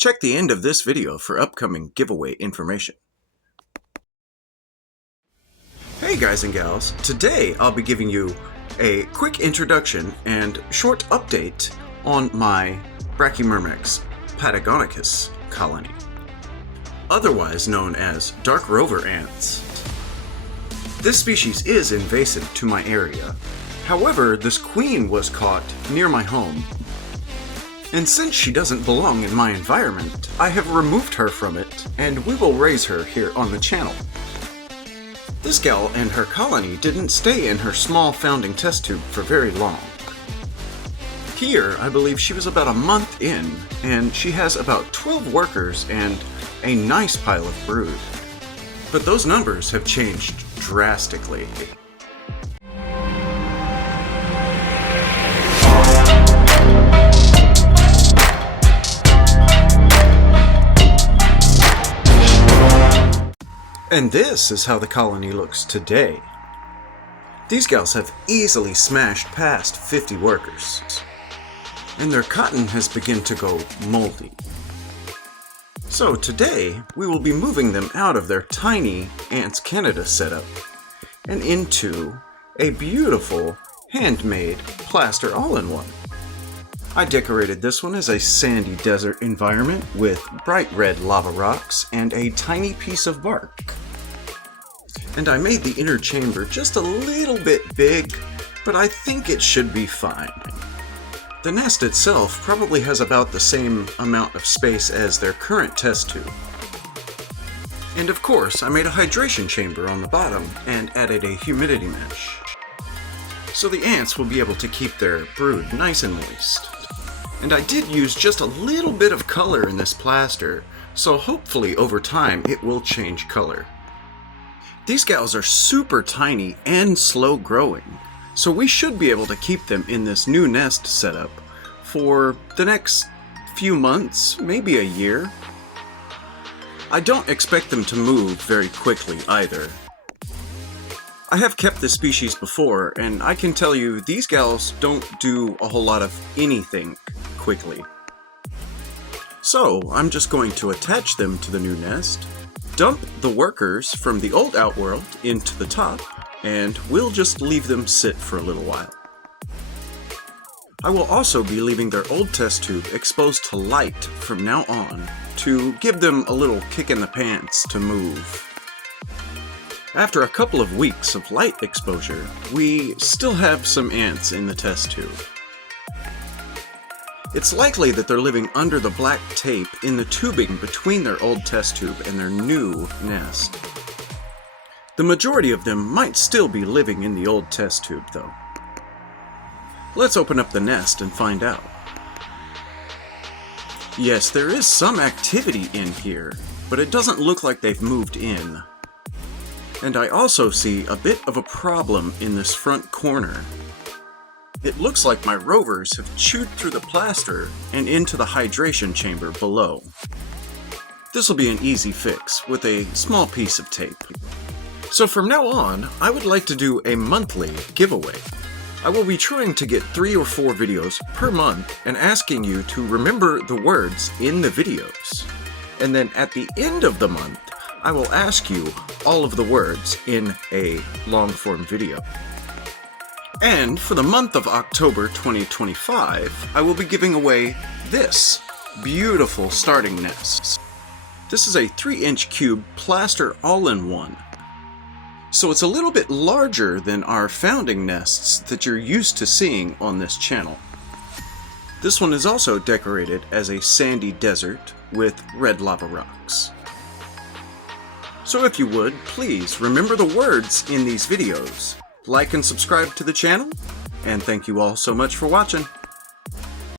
Check the end of this video for upcoming giveaway information. Hey guys and gals, today I'll be giving you a quick introduction and short update on my Brachymyrmex Patagonicus colony, otherwise known as dark rover ants. This species is invasive to my area. However, this queen was caught near my home, and since she doesn't belong in my environment, I have removed her from it, and we will raise her here on the channel. This gal and her colony didn't stay in her small founding test tube for very long. Here, I believe she was about a month in, and she has about 12 workers and a nice pile of brood. But those numbers have changed drastically. And this is how the colony looks today. These gals have easily smashed past 50 workers, and their cotton has begun to go moldy. So today, we will be moving them out of their tiny Ants Canada setup and into a beautiful handmade plaster all-in-one. I decorated this one as a sandy desert environment with bright red lava rocks and a tiny piece of bark. And I made the inner chamber just a little bit big, but I think it should be fine. The nest itself probably has about the same amount of space as their current test tube. And of course, I made a hydration chamber on the bottom and added a humidity mesh, so the ants will be able to keep their brood nice and moist. And I did use just a little bit of color in this plaster, so hopefully over time it will change color. These gals are super tiny and slow growing, so we should be able to keep them in this new nest setup for the next few months, maybe a year. I don't expect them to move very quickly either. I have kept this species before, and I can tell you these gals don't do a whole lot of anything quickly. So I'm just going to attach them to the new nest, dump the workers from the old outworld into the top, and we'll just leave them sit for a little while. I will also be leaving their old test tube exposed to light from now on to give them a little kick in the pants to move. After a couple of weeks of light exposure, we still have some ants in the test tube. It's likely that they're living under the black tape in the tubing between their old test tube and their new nest. The majority of them might still be living in the old test tube, though. Let's open up the nest and find out. Yes, there is some activity in here, but it doesn't look like they've moved in. And I also see a bit of a problem in this front corner. It looks like my rovers have chewed through the plaster and into the hydration chamber below. This will be an easy fix with a small piece of tape. So from now on, I would like to do a monthly giveaway. I will be trying to get 3 or 4 videos per month and asking you to remember the words in the videos. And then at the end of the month, I will ask you all of the words in a long-form video. And for the month of October 2025, I will be giving away this beautiful starting nest. This is a 3-inch cube plaster all-in-one. So it's a little bit larger than our founding nests that you're used to seeing on this channel. This one is also decorated as a sandy desert with red lava rocks. So if you would, please remember the words in these videos. Like and subscribe to the channel, and thank you all so much for watching.